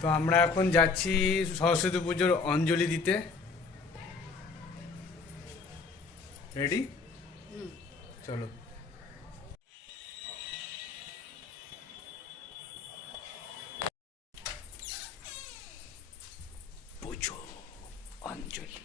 তো আমরা এখন যাচ্ছি সরস্বতী পুজোর অঞ্জলি দিতে। রেডি? চলো। পুজো অঞ্জলি।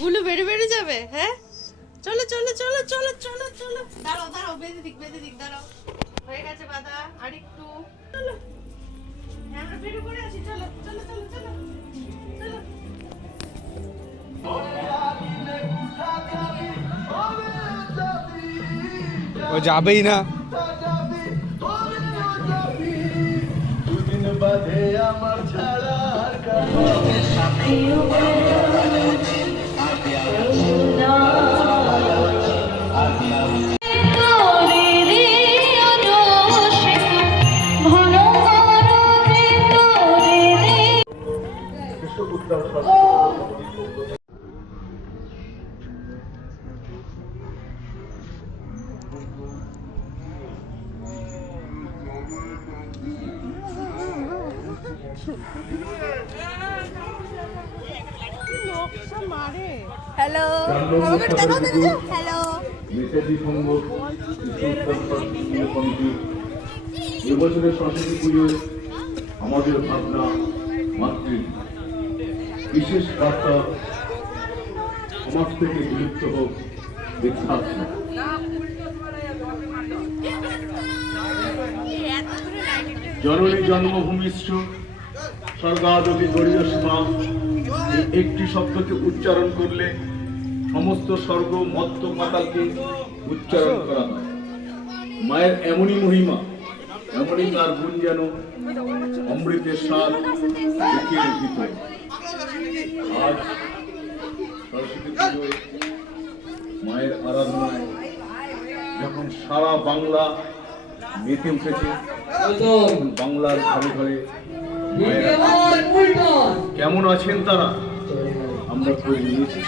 গুলো বেড়ে বেড়ে যাবে। হ্যাঁ, চলো চলো চলো চলো চলো চলো, দাঁড়াও দাঁড়াও, বেঁধে দিক দাঁড়াও, হয়ে গেছে বাঁধা, আর একটু চলো। হ্যাঁ, আমরা বেড়ে পড়ে আছি, চলো চলো চলো চলো চলো। ও যাবেই না। আমার ছাড়া হ্যালো, হ্যালো। এবছরের সরস্বতী পুজোয় আমাদের ভাবনা মাতৃ বিশেষ বার্তা সমাজ থেকে বিলুপ্ত হোক বিখ্যাত জননী জন্মভূমিষ্ঠ স্বর্গাদপি গরিয়স্মা এই একটি শব্দকে উচ্চারণ করলে সমস্ত স্বর্গ মত্ত পাতালকে উচ্চারণ করা হয়। মায়ের এমনই মহিমা, এমনই তার গুণ যেন অমৃতের স্বাদ বুকের ভিতর। আজ সরস্বতী পুজোয় মায়ের আরাধনায় যখন সারা বাংলা মেতে উঠেছে, বাংলার ঘরে ঘরে কেমন আছেন তারা আমরা খোঁজ নিয়েছি।